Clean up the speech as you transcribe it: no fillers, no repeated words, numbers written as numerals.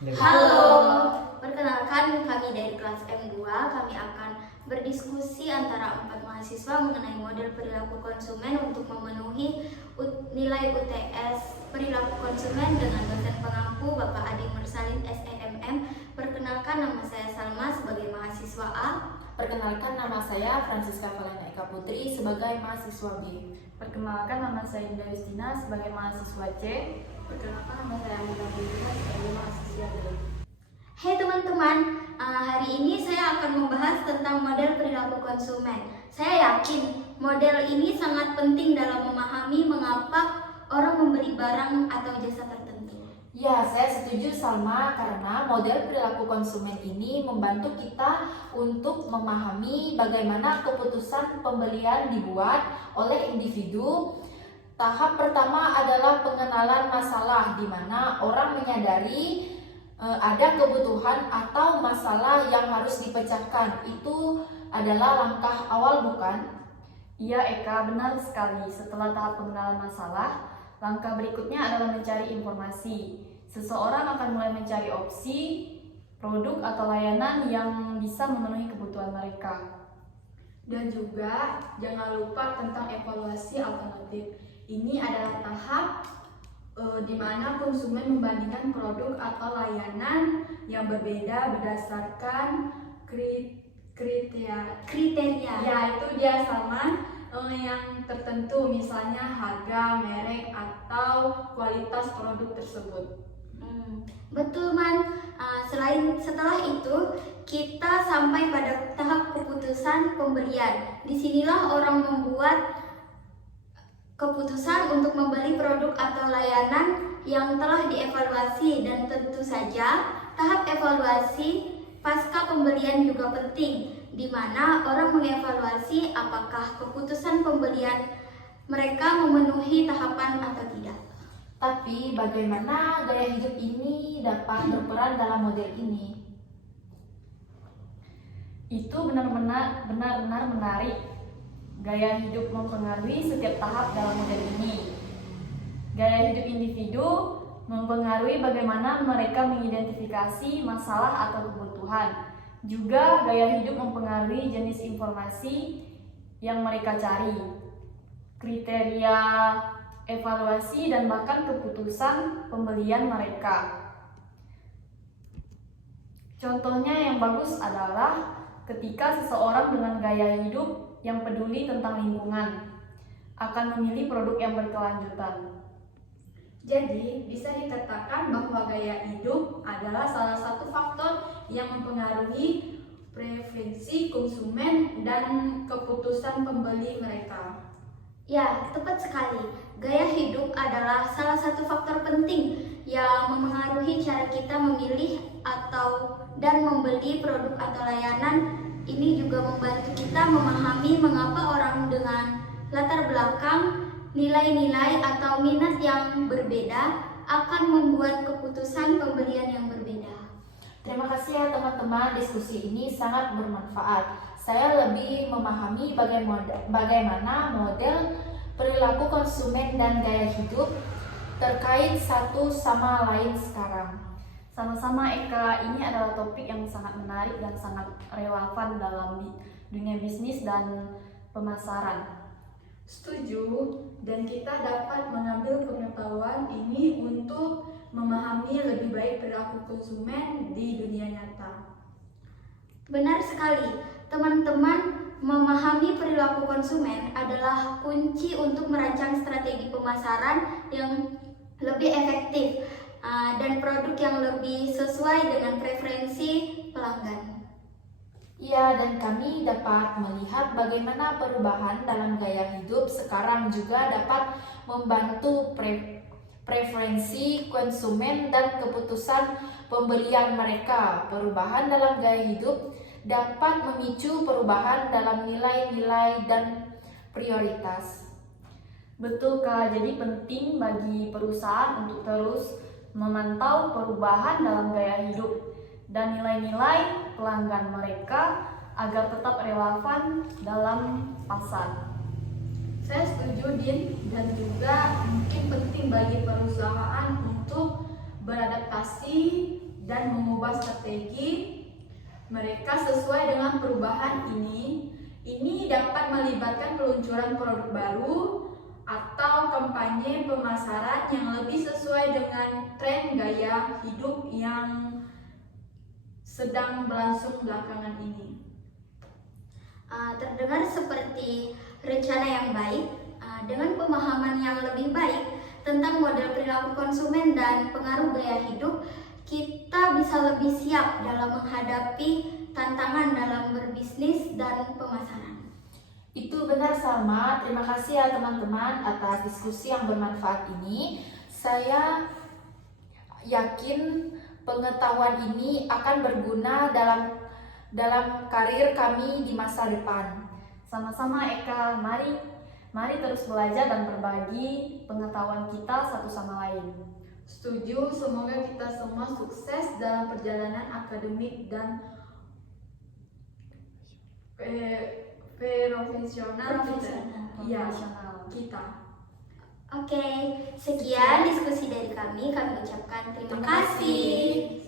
Halo, perkenalkan kami dari kelas M2. Kami akan berdiskusi antara 4 mahasiswa mengenai model perilaku konsumen untuk memenuhi nilai UTS perilaku konsumen dengan dosen pengampu Bapak Adi Mursalin SEMM. Perkenalkan, nama saya Salma sebagai mahasiswa A. Perkenalkan, nama saya Francisca Valena Eka Putri sebagai mahasiswa B. Perkenalkan, nama saya Indah Justina sebagai mahasiswa C. Perkenalkan, nama saya Amanda Putri sebagai mahasiswa D. Hai teman-teman, hari ini saya akan membahas tentang model perilaku konsumen. Saya yakin model ini sangat penting dalam memahami mengapa orang membeli barang atau jasa tertentu. Ya, saya setuju sama karena model perilaku konsumen ini membantu kita untuk memahami bagaimana keputusan pembelian dibuat oleh individu. Tahap pertama adalah pengenalan masalah, di mana orang menyadari ada kebutuhan atau masalah yang harus dipecahkan. Itu adalah langkah awal, bukan? Iya Eka, benar sekali. Setelah tahap pengenalan masalah, langkah berikutnya adalah mencari informasi. Seseorang akan mulai mencari opsi, produk atau layanan yang bisa memenuhi kebutuhan mereka. Dan juga jangan lupa tentang evaluasi alternatif. Ini adalah tahap di mana konsumen membandingkan produk atau layanan yang berbeda berdasarkan kriteria. Ya, itu dia sama yang tertentu, misalnya harga, merek, atau kualitas produk tersebut. Betul Man. Setelah itu kita sampai pada tahap keputusan pembelian. Disinilah orang membuat keputusan untuk membeli produk atau layanan yang telah dievaluasi, dan tentu saja tahap evaluasi pasca pembelian juga penting, di mana orang mengevaluasi apakah keputusan pembelian mereka memenuhi tahapan atau tidak. Tapi bagaimana gaya hidup ini dapat berperan dalam model ini? Itu benar-benar menarik. Gaya hidup mempengaruhi setiap tahap dalam model ini. Gaya hidup individu mempengaruhi bagaimana mereka mengidentifikasi masalah atau kebutuhan. Juga gaya hidup mempengaruhi jenis informasi yang mereka cari, kriteria evaluasi, dan bahkan keputusan pembelian mereka. Contohnya yang bagus adalah ketika seseorang dengan gaya hidup yang peduli tentang lingkungan akan memilih produk yang berkelanjutan. Jadi, bisa dikatakan bahwa gaya hidup adalah salah satu faktor yang mempengaruhi preferensi konsumen dan keputusan pembeli mereka. Ya, tepat sekali. Gaya hidup adalah salah satu faktor penting yang memengaruhi cara kita memilih dan membeli produk atau layanan. Ini juga membantu kita memahami mengapa orang dengan latar belakang, nilai-nilai atau minat yang berbeda akan membuat keputusan pembelian yang berbeda. Terima kasih ya teman-teman, diskusi ini sangat bermanfaat. Saya lebih memahami bagaimana model perilaku konsumen dan gaya hidup terkait satu sama lain sekarang. Sama-sama Eka, ini adalah topik yang sangat menarik dan sangat relevan dalam dunia bisnis dan pemasaran. Setuju, dan kita dapat mengambil pengetahuan ini untuk memahami lebih baik perilaku konsumen di dunia nyata. Benar sekali, teman-teman. Memahami perilaku konsumen adalah kunci untuk merancang strategi pemasaran yang lebih efektif dan produk yang lebih sesuai dengan preferensi pelanggan. Ya, dan kami dapat melihat bagaimana perubahan dalam gaya hidup sekarang juga dapat membantu preferensi konsumen dan keputusan pembelian mereka. Perubahan dalam gaya hidup dapat memicu perubahan dalam nilai-nilai dan prioritas. Betul Kak, jadi penting bagi perusahaan untuk terus memantau perubahan dalam gaya hidup dan nilai-nilai pelanggan mereka agar tetap relevan dalam pasar. Saya setuju, Din, dan juga mungkin penting bagi perusahaan untuk beradaptasi dan mengubah strategi mereka sesuai dengan perubahan ini. Ini dapat melibatkan peluncuran produk baru atau kampanye pemasaran yang lebih sesuai dengan tren gaya hidup yang sedang berlangsung belakangan ini. Terdengar seperti rencana yang baik. Dengan pemahaman yang lebih baik tentang model perilaku konsumen dan pengaruh gaya hidup, kita bisa lebih siap dalam menghadapi tantangan dalam berbisnis dan pemasaran. Itu benar Salma, terima kasih ya teman-teman atas diskusi yang bermanfaat ini. Saya yakin pengetahuan ini akan berguna dalam karir kami di masa depan. Sama-sama Eka, mari terus belajar dan berbagi pengetahuan kita satu sama lain. Setuju, semoga kita semua sukses dalam perjalanan akademik dan profesional kita. Oke, sekian diskusi dari kami. Kami ucapkan terima kasih.